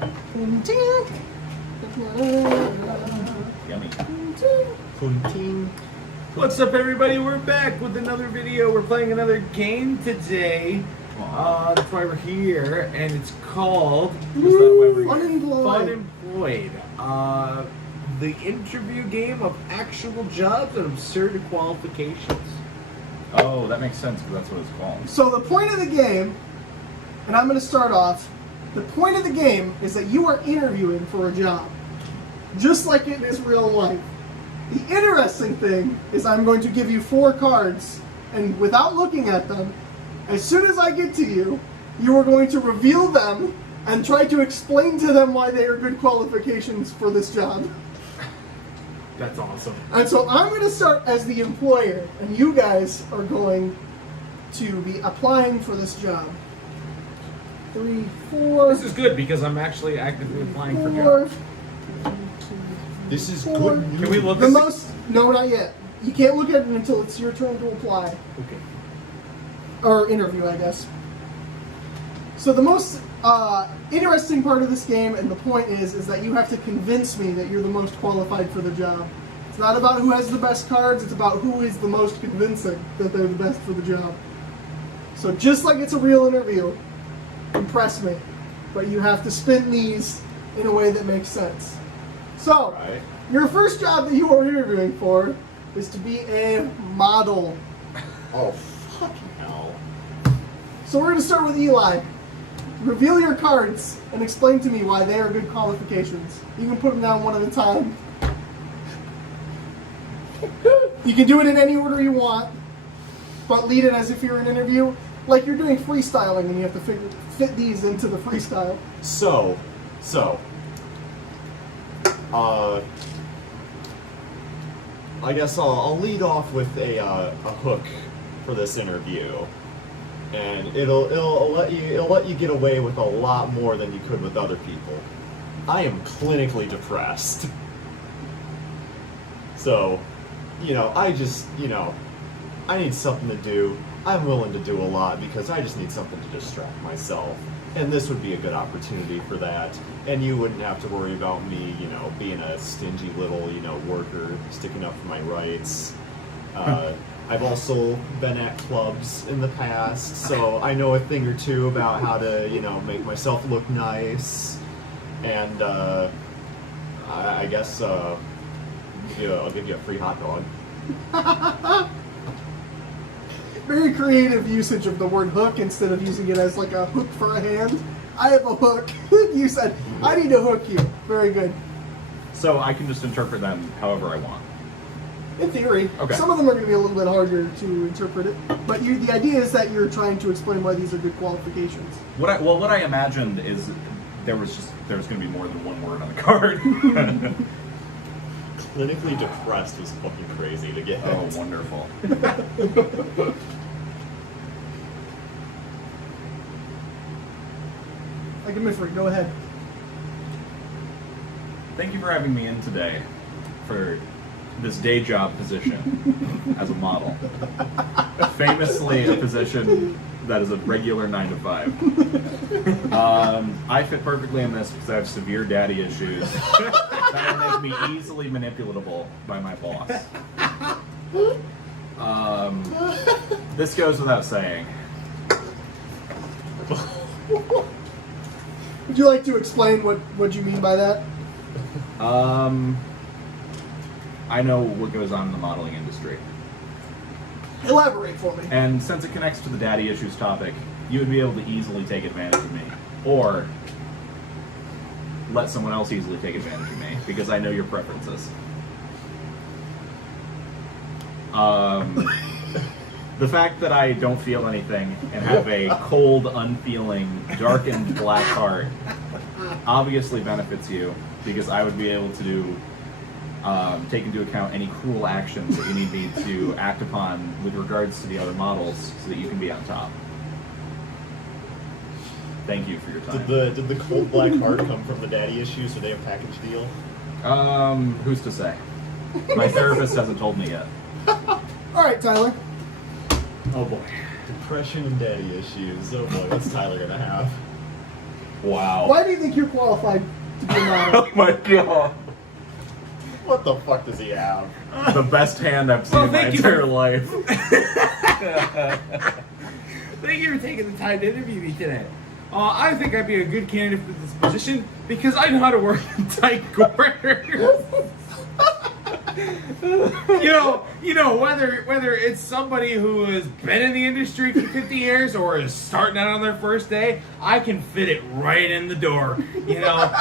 Yummy. Poutine. What's up, everybody? We're back with another video. We're playing another game today. That's why we're here, and it's called Funemployed. The interview game of actual jobs and absurd qualifications. Oh, that makes sense because that's what it's called. So the point of the game, and I'm going to start off, the point of the game is that you are interviewing for a job, just like it is real life. The interesting thing is I'm going to give you 4 cards, and without looking at them, as soon as I get to you, you are going to reveal them and try to explain to them why they are good qualifications for this job. That's awesome. And so I'm going to start as the employer, and you guys are going to be applying for this job. 3, 4. This is good because I'm actually actively applying for 4. jobs. This is 4. good news. Can we look The at most... No, not yet. You can't look at it until it's your turn to apply. Okay. Or interview, I guess. So the most interesting part of this game, and the point is that you have to convince me that you're the most qualified for the job. It's not about who has the best cards, it's about who is the most convincing that they're the best for the job. So just like it's a real interview, impress me. But you have to spin these in a way that makes sense. So, Right. your first job that you are interviewing for is to be a model. Oh, fucking hell. So we're going to start with Eli. Reveal your cards and explain to me why they are good qualifications. You can put them down one at a time. You can do it in any order you want, but lead it as if you're in an interview, like you're doing freestyling and you have to fit these into the freestyle. So, I guess I'll lead off with a hook for this interview, and it'll let you get away with a lot more than you could with other people. I am clinically depressed, so I just I need something to do. I'm willing to do a lot because I just need something to distract myself. And this would be a good opportunity for that. And you wouldn't have to worry about me, being a stingy little, worker, sticking up for my rights. I've also been at clubs in the past, so I know a thing or two about how to, make myself look nice. And I guess I'll give you a free hot dog. Very creative usage of the word hook instead of using it as like a hook for a hand. I have a hook. You said, I need to hook you. Very good. So I can just interpret them however I want. In theory. Okay. Some of them are going to be a little bit harder to interpret it. But the idea is that you're trying to explain why these are good qualifications. What I imagined is there was going to be more than one word on the card. Clinically depressed was fucking crazy to get. Oh, wonderful. LikunMiffery, go ahead. Thank you for having me in today for this day job position as a model. Famously a position that is a regular 9 to 5. I fit perfectly in this because I have severe daddy issues that will make me easily manipulatable by my boss. This goes without saying. Would you like to explain what you mean by that? I know what goes on in the modeling industry. Elaborate for me. And since it connects to the daddy issues topic, you would be able to easily take advantage of me. Or let someone else easily take advantage of me, because I know your preferences. The fact that I don't feel anything and have a cold, unfeeling, darkened black heart obviously benefits you, because I would be able to do take into account any cruel actions that you need me to act upon with regards to the other models so that you can be on top. Thank you for your time. Did the cold black heart come from the daddy issues? Are they a package deal? Who's to say? My therapist hasn't told me yet. Alright, Tyler. Oh boy. Depression and daddy issues. Oh boy, what's Tyler gonna have? Wow. Why do you think you're qualified to be a model? Oh my god. What the fuck does he have? The best hand I've seen in my thank you. entire life. Thank you for taking the time to interview me today. I think I'd be a good candidate for this position because I know how to work in tight corners. you know, whether it's somebody who has been in the industry for 50 years or is starting out on their first day, I can fit it right in the door. You know,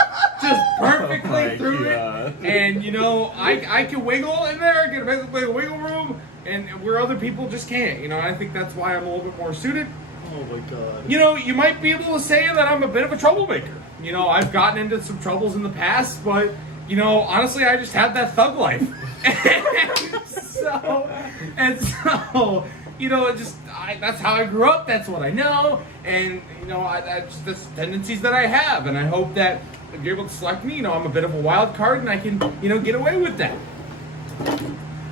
just perfectly my through God. it. And you know, I can wiggle in there, get a big wiggle room, and where other people just can't. You know, I think that's why I'm a little bit more suited. Oh my god. You know, you might be able to say that I'm a bit of a troublemaker. You know, I've gotten into some troubles in the past, but, you know, honestly, I just had that thug life. and so, you know, that's how I grew up, that's what I know, and, you know, that's tendencies that I have, and I hope that if you're able to select me, you know, I'm a bit of a wild card, and I can, you know, get away with that.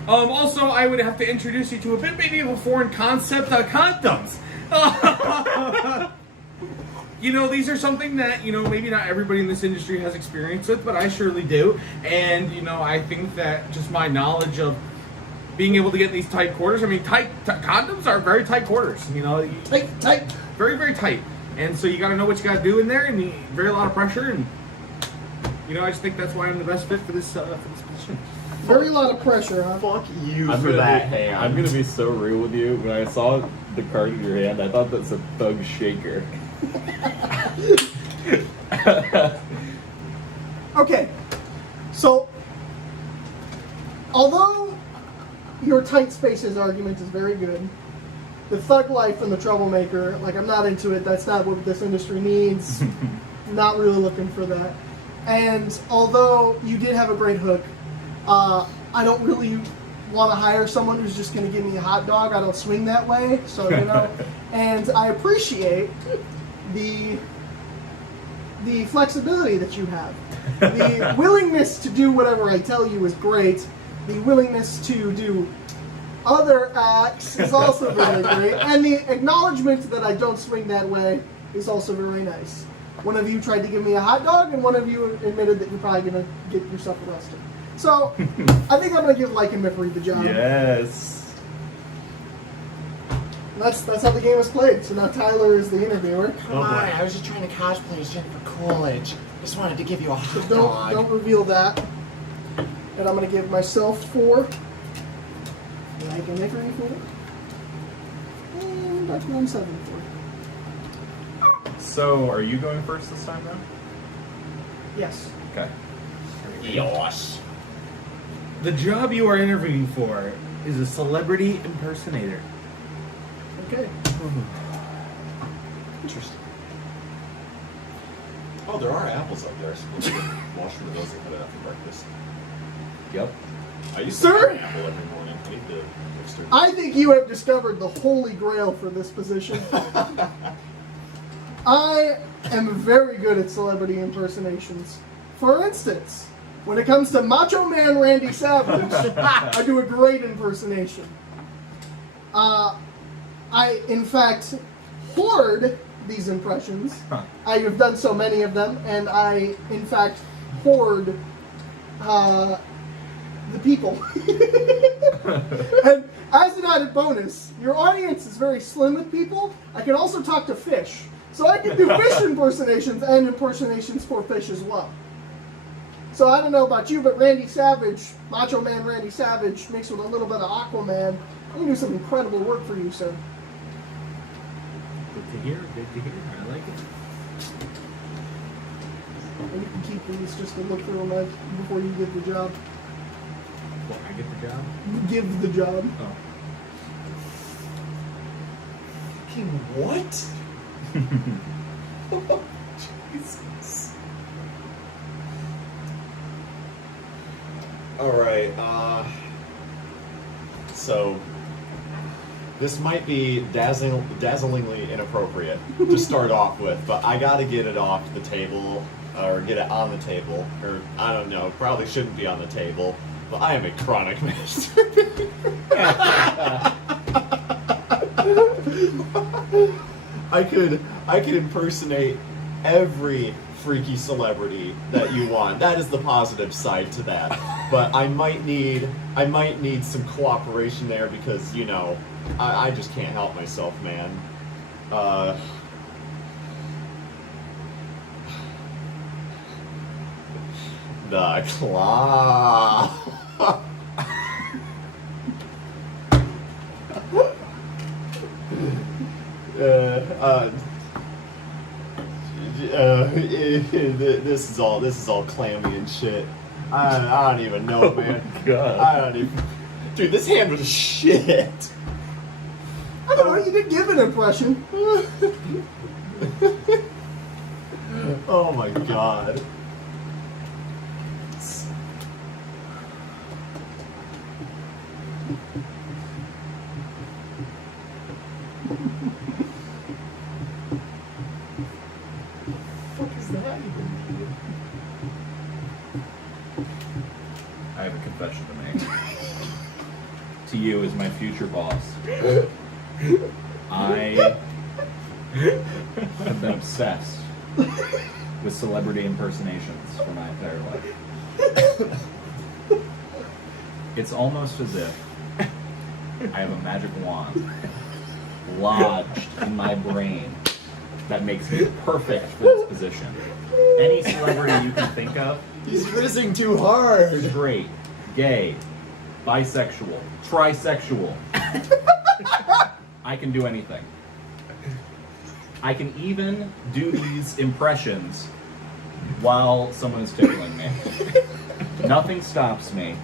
Also, I would have to introduce you to a bit maybe of a foreign concept, condoms. You know, these are something that, you know, maybe not everybody in this industry has experience with, but I surely do. And, you know, I think that just my knowledge of being able to get these tight quarters, I mean, condoms are very tight quarters, you know. Tight. Very, very tight. And so you got to know what you got to do in there, and very a lot of pressure. And, you know, I just think that's why I'm the best fit for this position. Very lot of pressure, huh? Fuck you I'm for gonna that be, hand. I'm gonna be so real with you. When I saw the card in your hand, I thought that's a thug shaker. Okay, so although your tight spaces argument is very good, the thug life and the troublemaker, like, I'm not into it. That's not what this industry needs. Not really looking for that. And although you did have a great hook, I don't really want to hire someone who's just going to give me a hot dog. I don't swing that way, so, you know. And I appreciate the flexibility that you have. The willingness to do whatever I tell you is great. The willingness to do other acts is also very great. And the acknowledgement that I don't swing that way is also very nice. One of you tried to give me a hot dog, and one of you admitted that you're probably going to get yourself arrested. So, I think I'm going to give LikunMiffery the job. Yes. That's how the game is played. So now Tyler is the interviewer. Come on, I was just trying to cosplay as Jennifer Coolidge. Just wanted to give you a hot So dog. don't reveal that. And I'm going to give myself 4. LikunMiffery 4. And Dr. 17 4. So, are you going first this time, then? Yes. Okay. Yosh. The job you are interviewing for is a celebrity impersonator. Okay. Interesting. Oh, there are apples up there. So we'll take a wash for those and cut it after breakfast. Yep. I used to Sir? eat an apple every morning. I need the mixture. I think you have discovered the holy grail for this position. I am very good at celebrity impersonations. For instance, when it comes to Macho Man Randy Savage, I do a great impersonation. I, in fact, hoard these impressions. I have done so many of them, and I, in fact, hoard the people. And as an added bonus, your audience is very slim with people. I can also talk to fish. So I can do fish impersonations and impersonations for fish as well. So I don't know about you, but Randy Savage, Macho Man Randy Savage, mixed with a little bit of Aquaman, I can do some incredible work for you, sir. Good to hear. Good to hear. I like it. And you can keep these just to look through them before you give the job. Well, I get the job. Give the job. Oh. Fucking what? Oh, Jesus. Alright, so this might be dazzlingly inappropriate to start off with, but I gotta get it off the table, or get it on the table, or I don't know, probably shouldn't be on the table, but I am a chronic masturbator. I could impersonate every freaky celebrity that you want. That is the positive side to that. But I might need some cooperation there because, you know, I just can't help myself, man. The claw. This is all clammy and shit. I don't even know, man. God. I don't even. Dude, this hand was shit. I don't know, you did give an impression. Oh my god. What is that even? I have a confession to make. To you as my future boss. I have been obsessed with celebrity impersonations for my entire life. It's almost as if I have a magic wand lodged in my brain that makes me perfect for this position. Any celebrity you can think of, He's fizzing too hard. straight, gay, bisexual, trisexual. I can do anything. I can even do these impressions while someone is tickling me. Nothing stops me.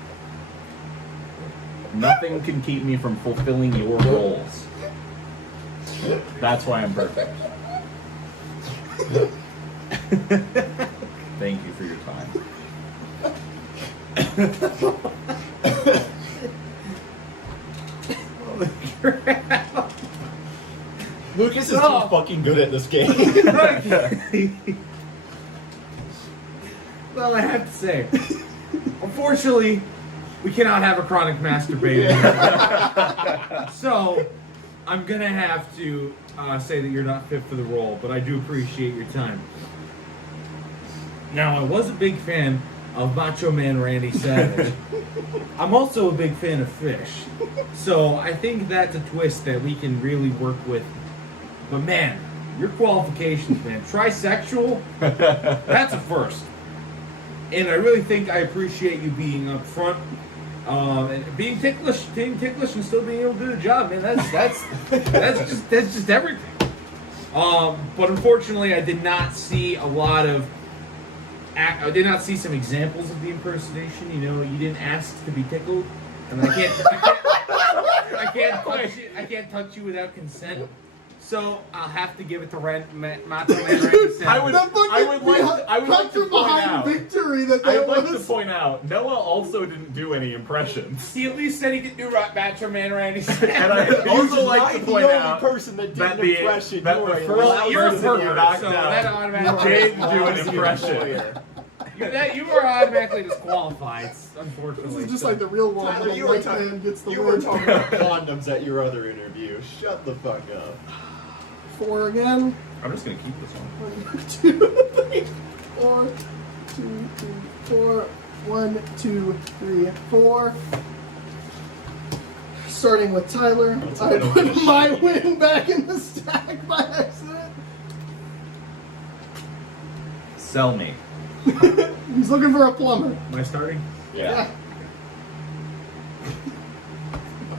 Nothing can keep me from fulfilling your roles. That's why I'm perfect. Thank you for your time. Lucas is too fucking good at this game. Well, I have to say, unfortunately, we cannot have a chronic masturbator. So, I'm gonna have to say that you're not fit for the role, but I do appreciate your time. Now, I was a big fan of Macho Man Randy Savage. I'm also a big fan of Fish. So, I think that's a twist that we can really work with. But man, your qualifications, man. Trisexual, that's a first. And I really think I appreciate you being up front. And being ticklish and still being able to do the job, man. That's just everything. But unfortunately, I did not see a lot of. I did not see some examples of the impersonation. You know, you didn't ask to be tickled, and I can't touch you without consent. So I'll have to give it to Macho Man Randy Savage. I would like to point out. Victory that I'd there like to was. point out, Noah also didn't do any impressions. He at least said he could do Macho Man Randy Savage. And I'd also like to point the out only person that did that an impression. the You're first you're a person you pervert, knocked so that out automatically didn't do an Lousy impression. employer. You are automatically disqualified, unfortunately. This is just like the real one. Tyler, where the white man gets the you win. were talking about condoms at your other interview. Shut the fuck up. 4 again. I'm just gonna keep this one. 1, 2, 3, 4. 2, 3, 4. 1, 2, 3, 4. Starting with Tyler. I put my win back in the stack by accident. Sell me. He's looking for a plumber. Am I starting? Yeah.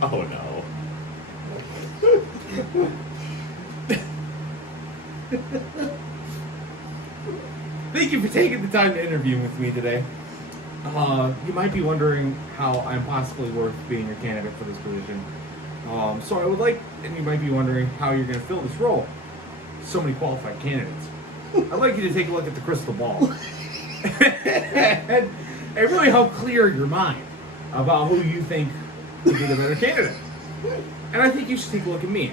Oh no. Thank you for taking the time to interview with me today. You might be wondering how I'm possibly worth being your candidate for this position. So I would like, and you might be wondering how you're going to fill this role. So many qualified candidates. I'd like you to take a look at the crystal ball and really help clear your mind about who you think would be the better candidate. And I think you should take a look at me.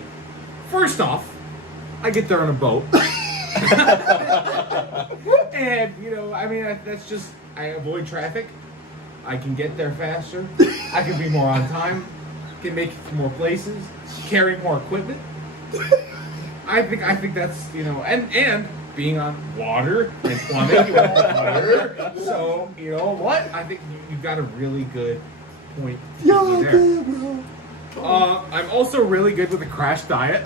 First off, I get there on a boat. And, you know, I mean, that's just, I avoid traffic. I can get there faster. I can be more on time. Can make it to more places. Carry more equipment. I think that's, you know, and being on water and plumbing, water. So, you know what? I think you've got a really good point there. I'm also really good with a crash diet.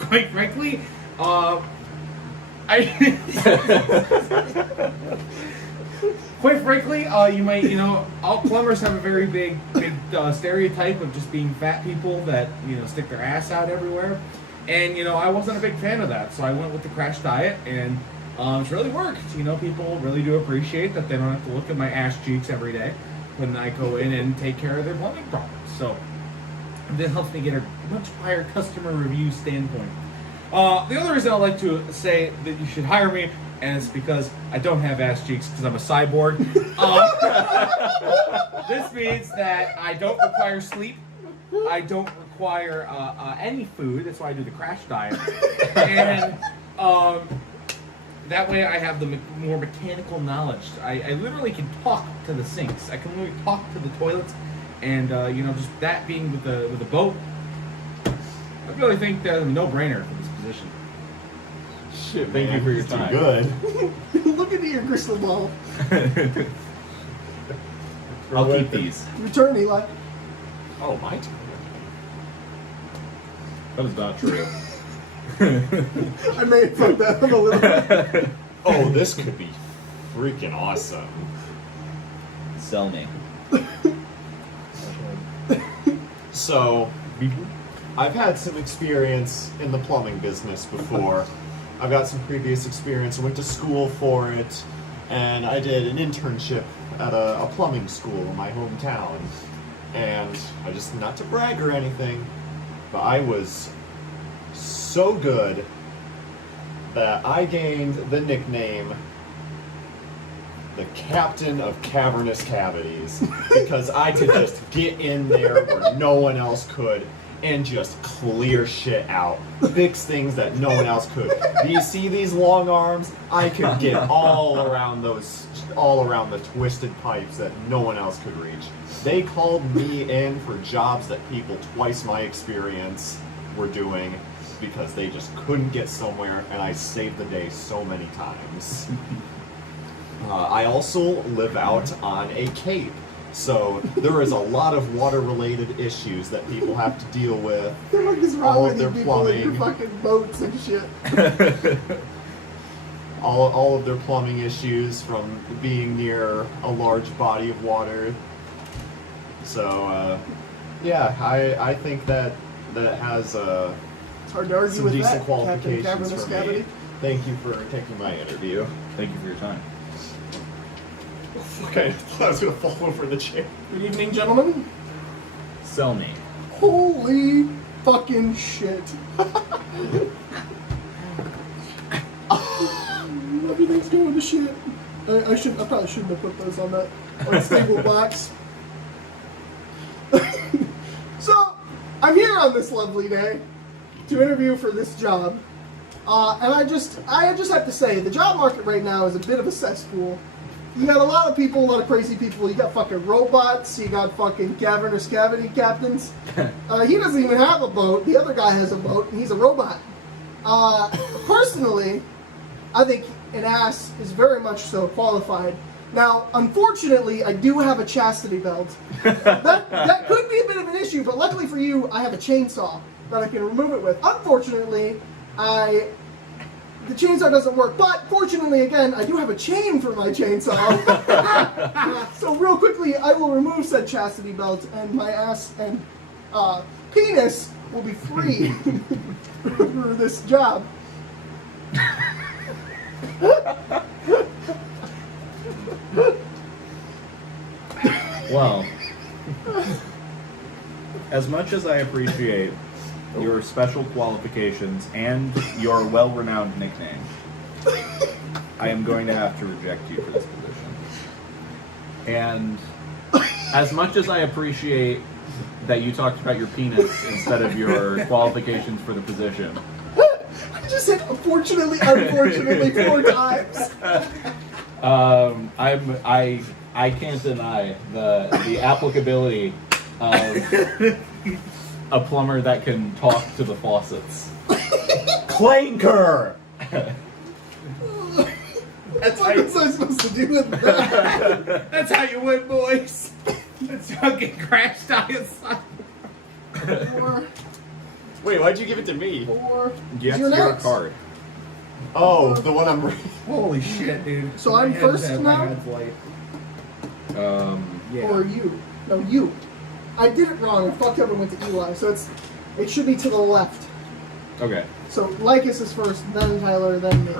Quite frankly, quite frankly, all plumbers have a very big stereotype of just being fat people that, stick their ass out everywhere. And, I wasn't a big fan of that, so I went with the crash diet, and it's really worked. People really do appreciate that they don't have to look at my ass cheeks every day when I go in and take care of their plumbing problems. So that helps me get a much higher customer review standpoint. The other reason I like to say that you should hire me, and it's because I don't have ass cheeks because I'm a cyborg. This means that I don't require sleep. I don't require any food. That's why I do the crash diet. And that way I have the more mechanical knowledge. I literally can talk to the sinks. I can literally talk to the toilets. And, just that being with the boat, I really think that's a no-brainer for this position. Shit, Thank man, you for your it's too time. good. Look into your crystal ball. I'll keep these. Your turn, Eli. Oh, my turn. That is not true. I may have fucked that up a little bit. Oh, this could be freaking awesome. Sell me. So, I've had some experience in the plumbing business before. I've got some previous experience. I went to school for it, and I did an internship at a plumbing school in my hometown. And I just, not to brag or anything, but I was so good that I gained the nickname the Captain of Cavernous Cavities, because I could just get in there where no one else could and just clear shit out, fix things that no one else could. Do you see these long arms? I could get all around the twisted pipes that no one else could reach. They called me in for jobs that people twice my experience were doing because they just couldn't get somewhere, and I saved the day so many times. I also live out on a cape, so there is a lot of water-related issues that people have to deal with. What is All wrong of with their you people in your plumbing. fucking boats and shit? all of their plumbing issues from being near a large body of water. So, yeah, I think that has It's hard to argue some with decent that, qualifications Captain Cavernous for Cavity. me. Thank you for taking my interview. Thank you for your time. Okay, I thought I was gonna fall over in the chair. Good evening, gentlemen. Sell me. Holy fucking shit. Everything's going to shit. I probably shouldn't have put those on that unstable box. So, I'm here on this lovely day to interview for this job. And I just have to say, the job market right now is a bit of a cesspool. You got a lot of people, a lot of crazy people. You got fucking robots. You got fucking cavernous cavity captains. He doesn't even have a boat. The other guy has a boat, and he's a robot. Personally, I think an ass is very much so qualified. Now, unfortunately, I do have a chastity belt. That could be a bit of an issue, but luckily for you, I have a chainsaw that I can remove it with. Unfortunately, the chainsaw doesn't work, but fortunately, again, I do have a chain for my chainsaw. So real quickly, I will remove said chastity belt, and my ass and penis will be free for this job. Well, as much as I appreciate your special qualifications and your well-renowned nickname, I am going to have to reject you for this position. And as much as I appreciate that you talked about your penis instead of your qualifications for the position, I just said unfortunately 4 times. I can't deny the applicability of a plumber that can talk to the faucets. Clanker! That's What was I supposed to do with that? That's how you win, boys. That's how get crashed outside. 4, Wait, why'd you give it to me? 4. Yes, You're your next. card. Oh, the one I'm reading. Holy shit, dude. So I'm My head's first dead, my now? head's light. Yeah. Or you. No, you. I did it wrong. I fucked up and went to Eli. So it should be to the left. Okay. So Lycus is first, then Tyler, then me.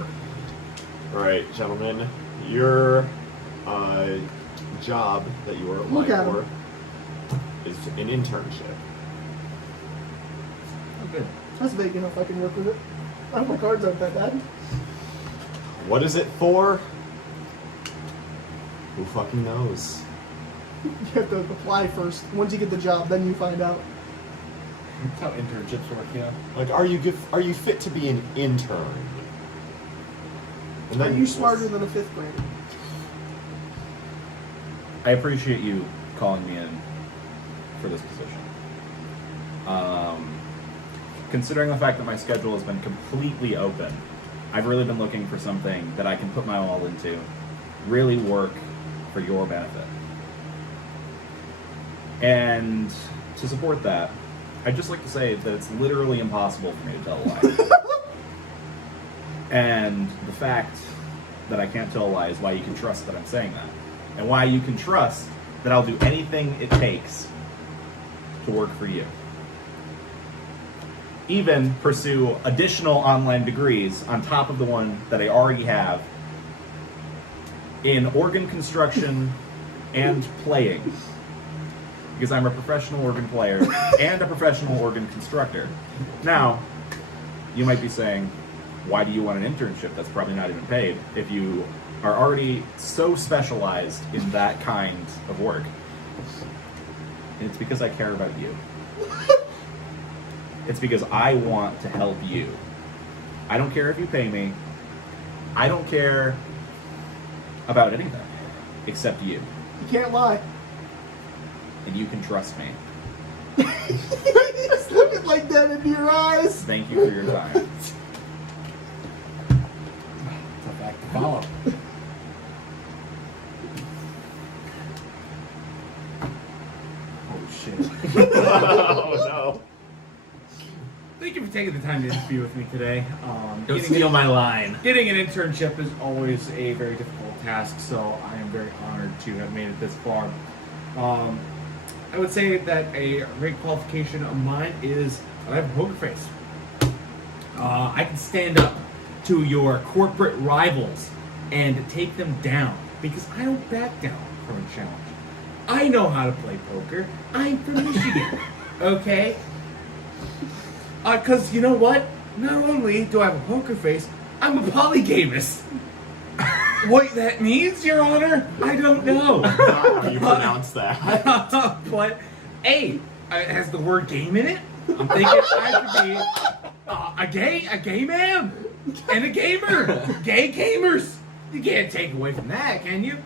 Alright, gentlemen, your job that you are Look applying at for him. is an internship. Oh, good. That's vague enough. I can work with it. I hope my cards aren't that bad. What is it for? Who fucking knows? You have to apply first. Once you get the job, then you find out. That's how internships work, you know? Like, are you fit to be an intern? And Are then you smarter than a 5th grader? I appreciate you calling me in for this position. Considering the fact that my schedule has been completely open, I've really been looking for something that I can put my all into, really work for your benefit. And to support that, I'd just like to say that it's literally impossible for me to tell a lie. And the fact that I can't tell a lie is why you can trust that I'm saying that. And why you can trust that I'll do anything it takes to work for you. Even pursue additional online degrees on top of the one that I already have in organ construction and playing. Because I'm a professional organ player and a professional organ constructor. Now, you might be saying, why do you want an internship that's probably not even paid if you are already so specialized in that kind of work? And it's because I care about you. It's because I want to help you. I don't care if you pay me. I don't care about anything except you. You can't lie. And you can trust me. Just look at like that into your eyes. Thank you for your time. Tough act to follow. Oh, shit. Oh no. Thank you for taking the time to interview with me today. Don't Getting steal my line. Getting an internship is always a very difficult task, so I am very honored to have made it this far. I would say that a great qualification of mine is that I have a poker face. I can stand up to your corporate rivals and take them down because I don't back down from a challenge. I know how to play poker. I'm from Michigan, okay? Because you know what? Not only do I have a poker face, I'm a polygamist. What that means, Your Honor, I don't know. How you pronounce that? But, hey, it has the word game in it. I'm thinking I could be a gay man and a gamer. Gay gamers. You can't take away from that, can you?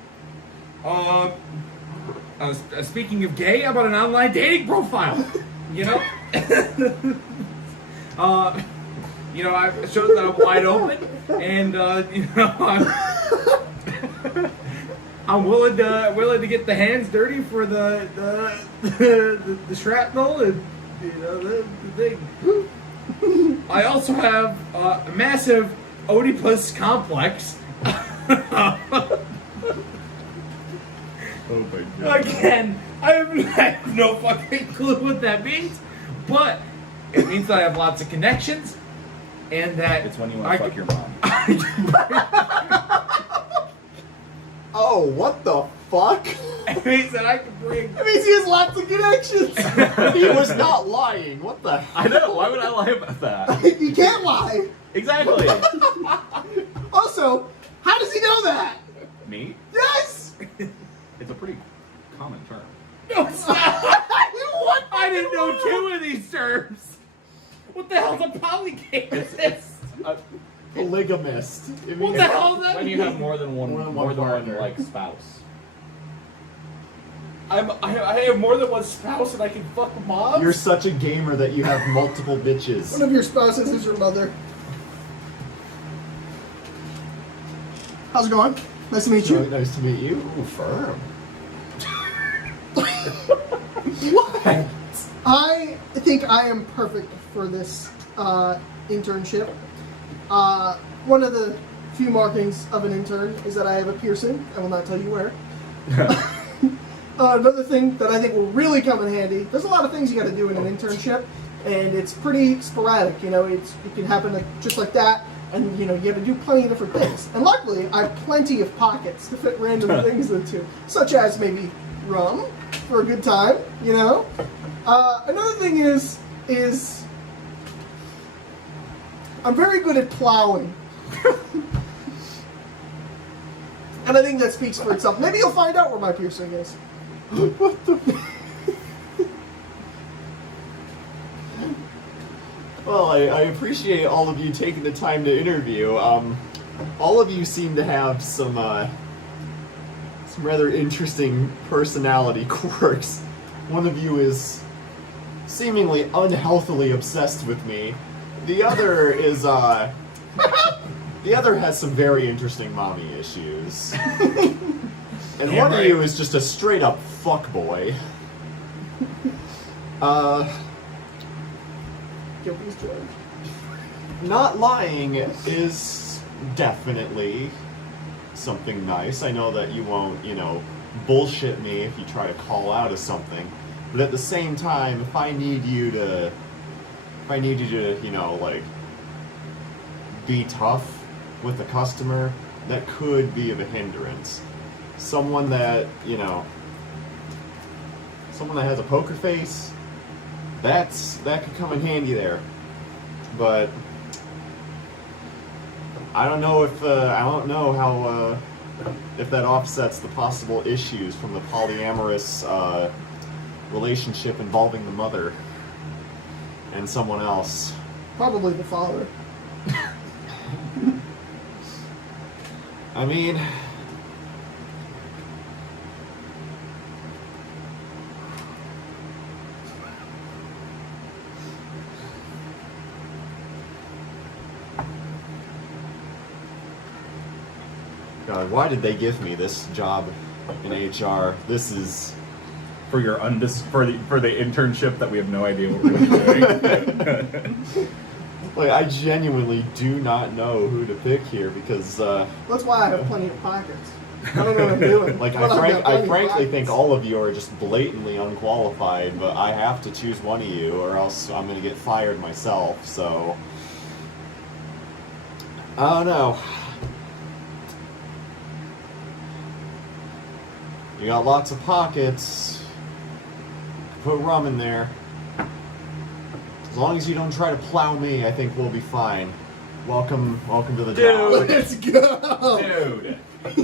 Speaking of gay, how about an online dating profile? You know? I showed that I'm wide open, and I'm willing to get the hands dirty for the shrapnel and the thing. I also have a massive Oedipus complex. Oh my god. Again, I have no fucking clue what that means, but it means that I have lots of connections, and that It's when you want to fuck your mom. Oh, what the fuck? It means that I can bring. That means he has lots of connections. He was not lying. What the hell? I know, why would I lie about that? You can't lie. Exactly. Also, how does he know that? Me? Yes. It's a pretty common term. No, it's not. What? I didn't know two of these terms. What the hell's a polygamist? Polygamist. It What means- the hell does that When you mean? have more than one, More than more one than one partner. like spouse. I have more than one spouse and I can fuck moms? You're such a gamer that you have multiple One bitches. of your spouses is your mother. How's it going? Nice to meet you. Really nice to meet you. Ooh, firm. What? I think I am perfect for this internship. One of the few markings of an intern is that I have a piercing. I will not tell you where. Another thing that I think will really come in handy, there's a lot of things you got to do in an internship, and it's pretty sporadic. You know, it can happen just like that, and you know, you have to do plenty of different things. And luckily, I have plenty of pockets to fit random things into, such as maybe rum for a good time. You know, another thing is I'm very good at plowing. And I think that speaks for itself. Maybe you'll find out where my piercing is. What the? Well, I appreciate all of you taking the time to interview. All of you seem to have some rather interesting personality quirks. One of you is seemingly unhealthily obsessed with me. The other is, the other has some very interesting mommy issues. And Yeah, one right. of you is just a straight up fuckboy. Guilty as charged. Not lying is definitely something nice. I know that you won't, you know, bullshit me if you try to call out of something. But at the same time, if I need you to, you know, like, be tough with the customer, that could be of a hindrance. Someone that, you know, someone that has a poker face, that could come in handy there. But I don't know if how if that offsets the possible issues from the polyamorous relationship involving the mother and someone else. Probably the father. I mean, God, why did they give me this job in HR? This is For your for the internship that we have no idea what we're doing. like, I genuinely do not know who to pick here because That's why I have plenty of pockets. I don't know what I'm doing. like but I've got I plenty of frankly pockets. think all of you are just blatantly unqualified, but I have to choose one of you or else I'm gonna get fired myself, so I don't know. You got lots of pockets. Put rum in there. As long as you don't try to plow me, I think we'll be fine. Welcome to the job. Let's go. Dude,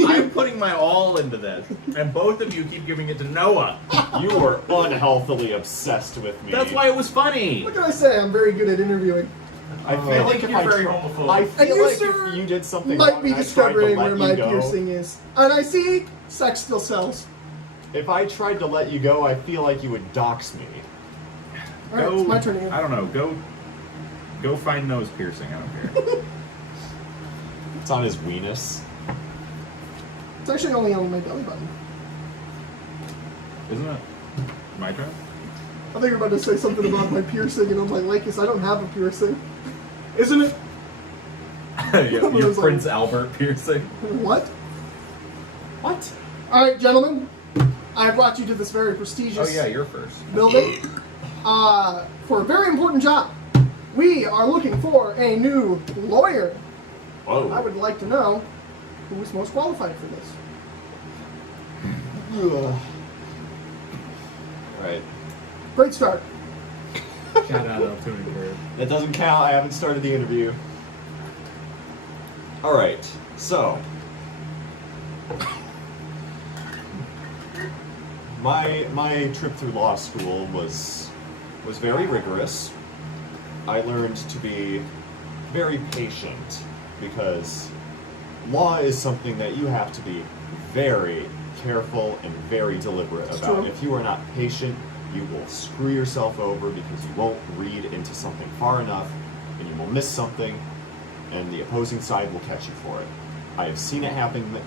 I'm putting my all into this, and both of you keep giving it to Noah. You are unhealthily obsessed with me. That's why it was funny. What can I say? I'm very good at interviewing. I feel like if You're very I homophobic. feel And you, like sir, if you did something might wrong be and I tried to discovering let where you my go, piercing is. And I see sex still sells. if I tried to let you go, I feel like you would dox me. Alright, it's my turn again. I don't know. Go find nose piercing. I don't care. It's on his weenus. It's actually only on my belly button. Isn't it my turn? I think you're about to say something about my piercing, and I'm like, Lakis, I don't have a piercing. Isn't it? Your Prince Albert piercing. What? What? Alright, gentlemen. I brought you to this very prestigious Oh yeah, you're first. building for a very important job. We are looking for a new lawyer. Whoa. I would like to know who is most qualified for this. Alright. Great start. Shout out Altoona Curve. That doesn't count. I haven't started the interview. Alright, so. My trip through law school was very rigorous. I learned to be very patient because law is something that you have to be very careful and very deliberate It's about. true. If you are not patient, you will screw yourself over because you won't read into something far enough and you will miss something and the opposing side will catch you for it. I have seen it happen.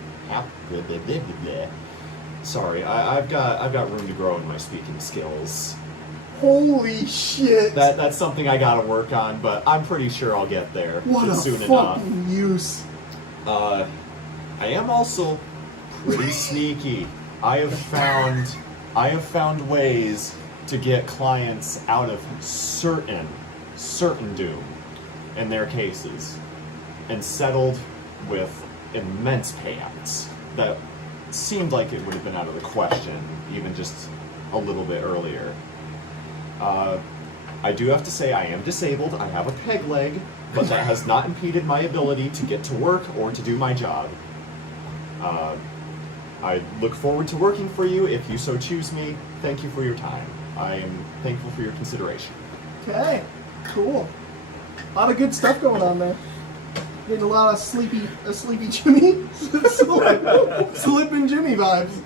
Sorry, I've got room to grow in my speaking skills. Holy shit! That's something I gotta work on, but I'm pretty sure I'll get there What a soon fucking enough. use. I am also pretty sneaky. I have found ways to get clients out of certain doom in their cases, and settled with immense payouts that seemed like it would have been out of the question even just a little bit earlier. I do have to say I am disabled. I have a peg leg, but that has not impeded my ability to get to work or to do my job. I look forward to working for you if you so choose me. Thank you for your time. I am thankful for your consideration. Okay, cool. A lot of good stuff going on there. Getting a lot of sleepy Jimmy, slipping Jimmy vibes.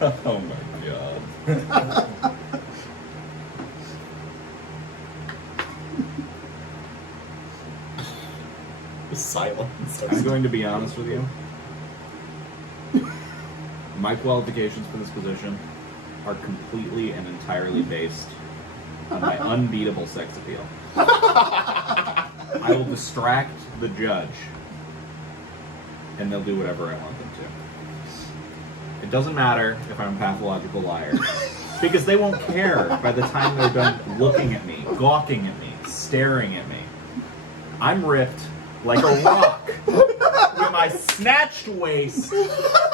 Oh my god. The silence. I'm going to be honest with you. My qualifications for this position are completely and entirely based on my unbeatable sex appeal. I will distract the judge, and they'll do whatever I want them to. It doesn't matter if I'm a pathological liar, because they won't care by the time they're done looking at me, gawking at me, staring at me. I'm ripped like a rock with my snatched waist.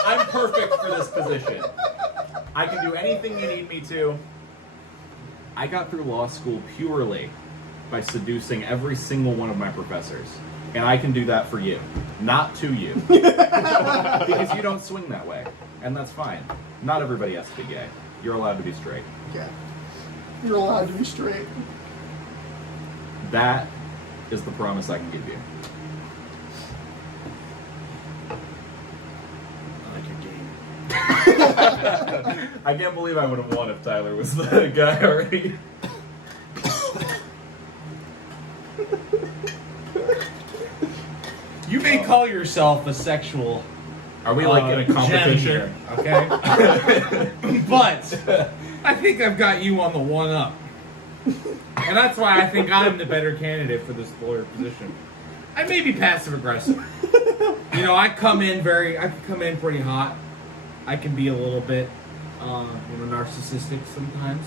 I'm perfect for this position. I can do anything you need me to. I got through law school purely by seducing every single one of my professors. And I can do that for you, not to you. Because you don't swing that way. And that's fine. Not everybody has to be gay. You're allowed to be straight. Yeah. You're allowed to be straight. That is the promise I can give you. I like your game. I can't believe I would have won if Tyler was the guy already. You may call yourself a sexual. Are we like in a gem competition? here, okay? But I think I've got you on the one up. And that's why I think I'm the better candidate for this lawyer position. I may be passive aggressive. You know, I come in pretty hot. I can be a little bit, narcissistic sometimes.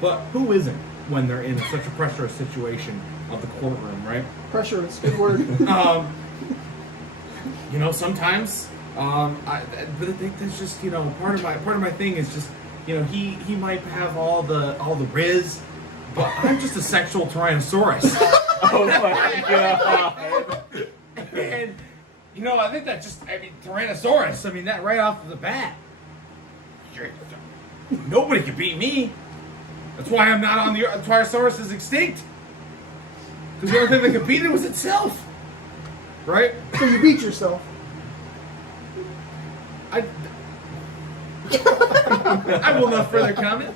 But who isn't when they're in such a pressurous situation of the courtroom, right? Pressure is a good word. Sometimes, but I think that's just, part of my thing is just, he might have all the riz, but I'm just a sexual tyrannosaurus. Oh my god. And, I think that Tyrannosaurus, that right off the bat. Nobody can beat me. That's why I'm not on the Tyrannosaurus is extinct. Because the only thing that competed was itself. Right? So you beat yourself. I will not further comment.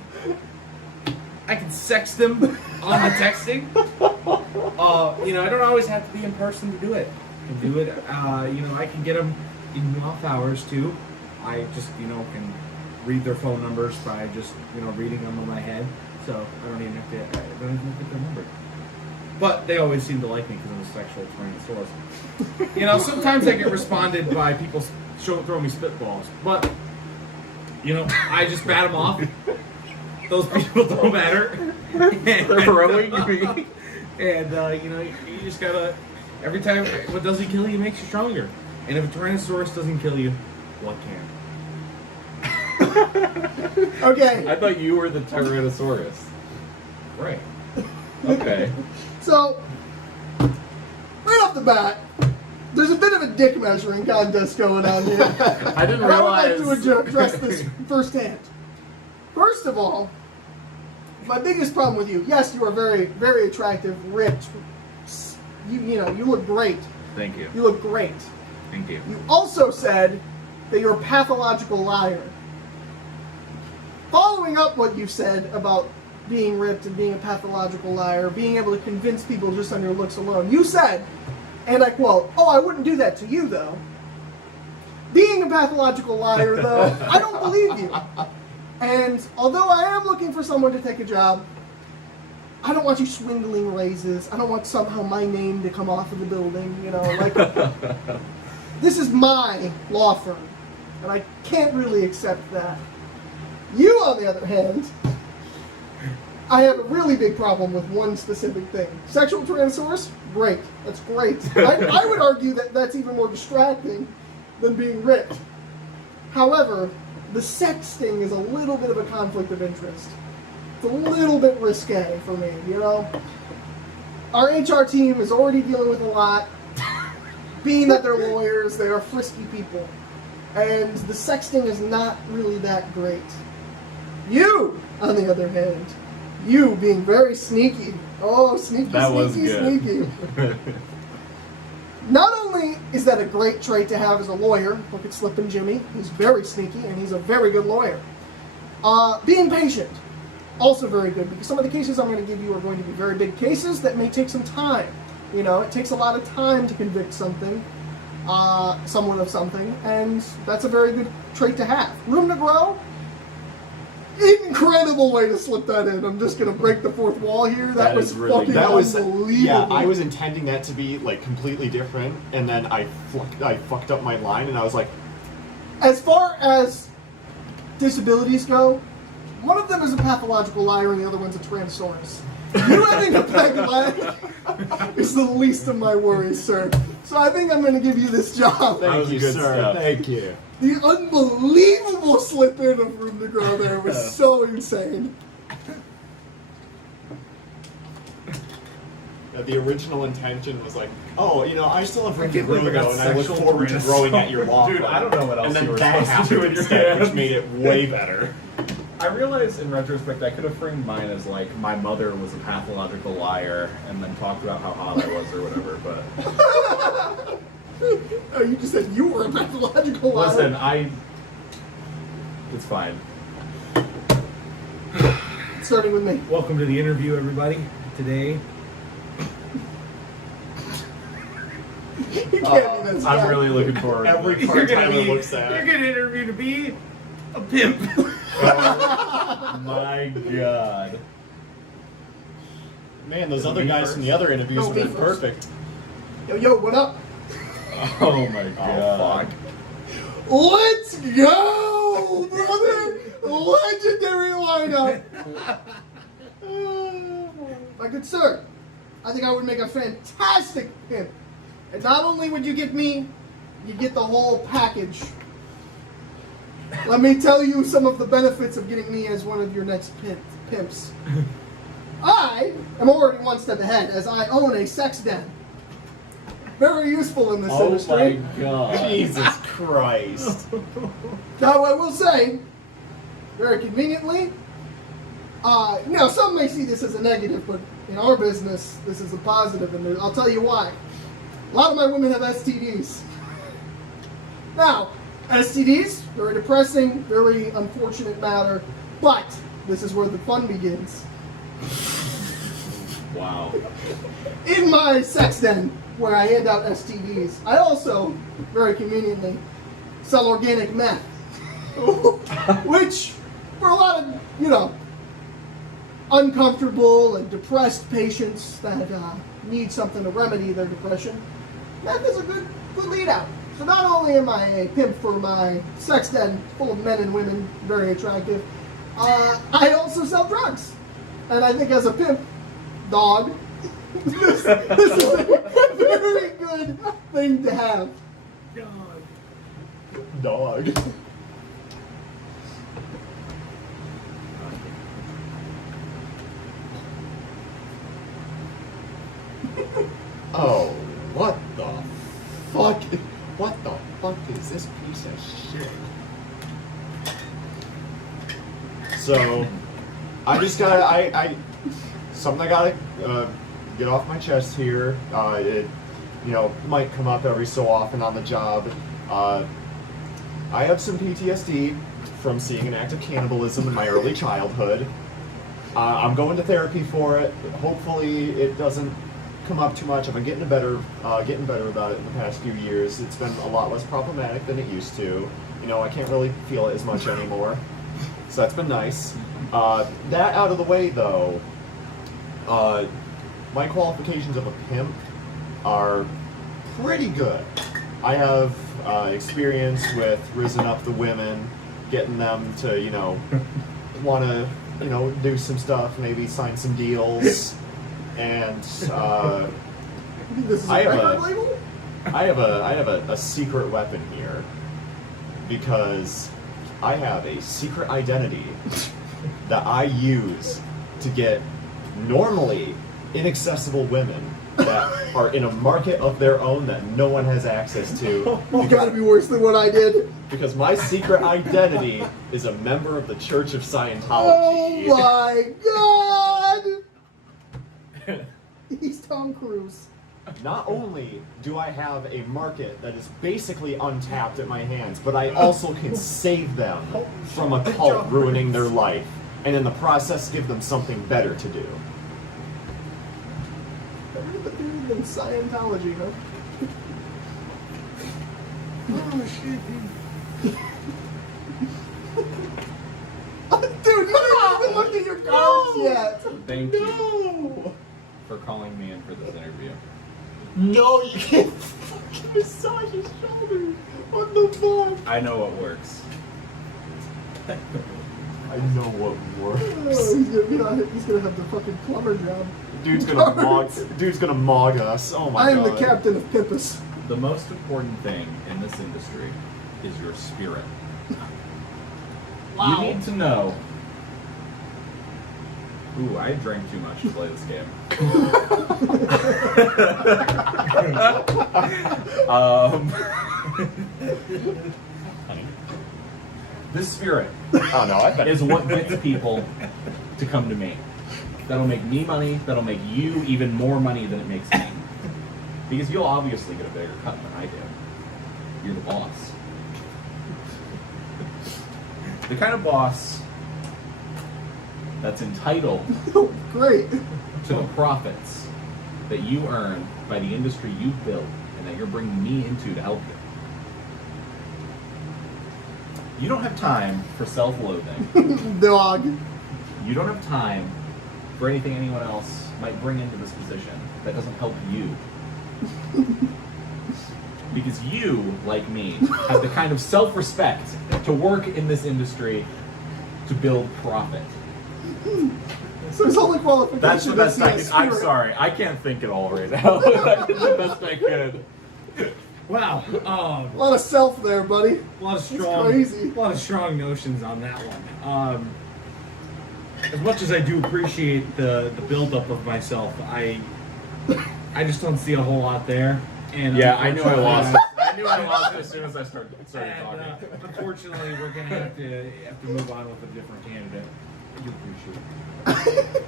I can sex them on the texting. I don't always have to be in person to do it. I can do it. I can get them in off hours too. I just, can read their phone numbers by just, reading them in my head. So I don't even have to get their number. But they always seem to like me because I'm a sexual tyrannosaurus. Sometimes I get responded by people throwing me spitballs. But, I just bat them off. Those people don't matter. They're throwing me. And, you just gotta, every time, what doesn't kill you makes you stronger. And if a Tyrannosaurus doesn't kill you, what can? Okay. I thought you were the Tyrannosaurus. Right. Okay. So, right off the bat, there's a bit of a dick measuring contest going on here. I didn't And I would realize. like to address this firsthand. First of all, my biggest problem with you, yes, you are very, very attractive, ripped. You look great. Thank you. You look great. Thank you. You also said that you're a pathological liar. Following up what you said about being ripped and being a pathological liar, being able to convince people just on your looks alone. You said, and I quote, "Oh, I wouldn't do that to you, though." Being a pathological liar, though, I don't believe you. And although I am looking for someone to take a job, I don't want you swindling raises. I don't want somehow my name to come off of the building, you know, like, this is my law firm, and I can't really accept that. You, on the other hand, I have a really big problem with one specific thing. Sexual transsource? Great. That's great. I would argue that that's even more distracting than being ripped. However, the sexting is a little bit of a conflict of interest. It's a little bit risque for me, you know? Our HR team is already dealing with a lot. Being that they're lawyers, they are frisky people. And the sexting is not really that great. You, on the other hand, you being very sneaky. Oh, sneaky, That was sneaky, good. sneaky. Not only is that a great trait to have as a lawyer, look at Slip and Jimmy, he's very sneaky and he's a very good lawyer. Being patient, also very good, because some of the cases I'm going to give you are going to be very big cases that may take some time. You know, it takes a lot of time to convict something, someone of something, and that's a very good trait to have. Room to grow, incredible way to slip that in. I'm just going to break the fourth wall here. That was is really fucking good. That was, unbelievable. yeah, I was intending that to be, like, completely different, and then I fucked up my line, and I was like, As far as disabilities go, one of them is a pathological liar and the other one's a Tyrannosaurus. You having a peg leg is the least of my worries, sir. So I think I'm going to give you this job. That thank was you, good sir, stuff. thank you. The unbelievable slip in of Room to Grow there was so insane. Yeah, the original intention was like, oh, you know, I still have room to can't grow, believe I got though, and I look sexual forward to growing at your law Dude, firm. I don't know what else and then you were that supposed to do happened in your instead, which hands. made it way better. I realized in retrospect I could have framed mine as like my mother was a pathological liar and then talked about how hot I was or whatever, but Oh, you just said you were a pathological liar. listen, it's fine. Starting with me. Welcome to the interview, everybody. Today, You can't be this guy. I'm really looking forward to Every this. part Tyler looks you're at. gonna interview to be a pimp. Oh my god. Man, those Is it other me guys first? from the other interviews No, have me been first. perfect. Yo, what up? Oh my god. Let's go, brother! Legendary lineup! My good sir, I think I would make a fantastic pimp. And not only would you get me, you get the whole package. Let me tell you some of the benefits of getting me as one of your next pimps. I am already one step ahead, as I own a sex den. Very useful in this Oh industry. my god. Jesus Christ. Now, I will say, very conveniently, now some may see this as a negative, but in our business, this is a positive, and I'll tell you why. A lot of my women have STDs. Now, STDs, very depressing, very unfortunate matter, but this is where the fun begins. Wow. In my sex den, where I hand out STDs, I also, very conveniently, sell organic meth. Which, for a lot of, you know, uncomfortable and depressed patients that need something to remedy their depression, meth is a good lead out. So not only am I a pimp for my sex den full of men and women, very attractive, I also sell drugs. And I think as a pimp dog, this is a very good thing to have. Dog. Oh, what the fuck? What the fuck is this piece of shit? So, I just gotta, something I gotta get off my chest here. It, you know, might come up every so often on the job. I have some PTSD from seeing an act of cannibalism in my early childhood. I'm going to therapy for it. Hopefully, it doesn't come up too much. I've been getting better about it in the past few years. It's been a lot less problematic than it used to. You know, I can't really feel it as much anymore. So that's been nice. That out of the way, though, my qualifications of a pimp are pretty good. I have experience with rizzing up the women, getting them to, you know, want to, you know, do some stuff, maybe sign some deals, and This is I a have record a- label? I have a secret weapon here because I have a secret identity that I use to get normally inaccessible women that are in a market of their own that no one has access to. You gotta be worse than what I did. Because my secret identity is a member of the Church of Oh Scientology. my god! He's Tom Cruise. Not only do I have a market that is basically untapped at my hands, but I also can save them from a cult ruining their life, and in the process give them something better to do. Better than Scientology, huh? Oh shit, dude. Dude, you haven't even looked at your cards yet! Thank you No! for calling me in for this interview. No, you can't fucking massage his shoulders. What the fuck? I know what works. I know what Oh, works. he's gonna have the fucking plumber job. Dude's gonna mog us. Oh my I am god. the captain of Pimpus. The most important thing in this industry is your spirit. Wow. You need to know. Ooh, I drank too much to play this game. This spirit Oh no, I bet. is what gets people to come to me. That'll make me money, that'll make you even more money than it makes me. Because you'll obviously get a bigger cut than I do. You're the boss. The kind of boss that's entitled Oh, great. to the profits that you earn by the industry you've built and that you're bringing me into to help you. You don't have time for self-loathing. Dog. You don't have time for anything anyone else might bring into this position that doesn't help you. Because you, like me, have the kind of self-respect to work in this industry to build profit. So his only qualification That's the best is I he has can. I'm spirit. sorry, I can't think at all right now. I did the best I could. Wow. A lot of self there, buddy. A lot of That's strong, crazy. a lot of strong notions on that one. As much as I do appreciate the buildup of myself, I just don't see a whole lot there. And Yeah, I knew I lost. unfortunately, I knew I lost it as soon as I started and, talking. unfortunately, we're gonna have to move on with a different candidate. I do appreciate it.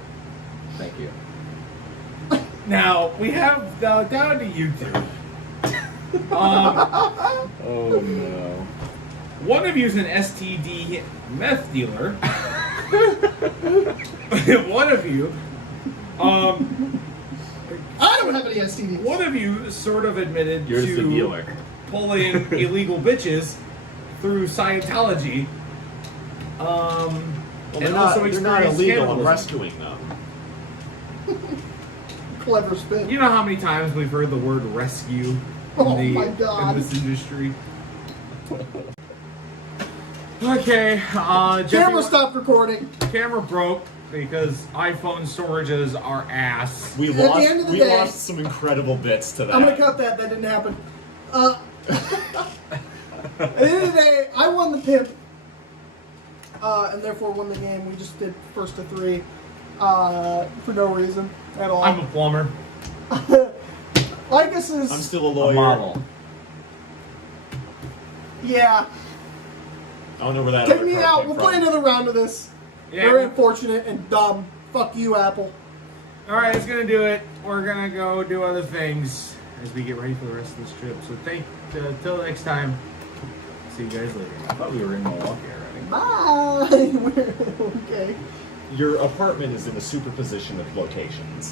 Thank you. Now we have down to you two. Oh no. One of you is an STD meth dealer. One of you, I don't have any STDs. one of you sort of admitted You're to the dealer. pulling illegal bitches through Scientology. Well, And they're also not experienced illegal. I'm cannibalism. rescuing them. Clever spin. You know how many times we've heard the word rescue Oh my God. in this industry? Okay, Jeffy, Camera stopped recording. Camera broke because iPhone storages are ass. We At the lost. end of the We day- lost some incredible bits to that. I'm gonna cut that. That didn't happen. At the end of the day, I won the pimp, and therefore won the game. We just did first to three for no reason at all. I'm a plumber. Lycus is I'm still a A lawyer. model. yeah. I don't know where that. Take other me card out. came We'll from. play another round of this. Yeah. Very unfortunate and dumb. Fuck you, Apple. All right, it's gonna do it. We're gonna go do other things as we get ready for the rest of this trip. So till next time. See you guys later. I thought we were in Milwaukee already. Bye. Okay. your apartment is in a superposition of locations.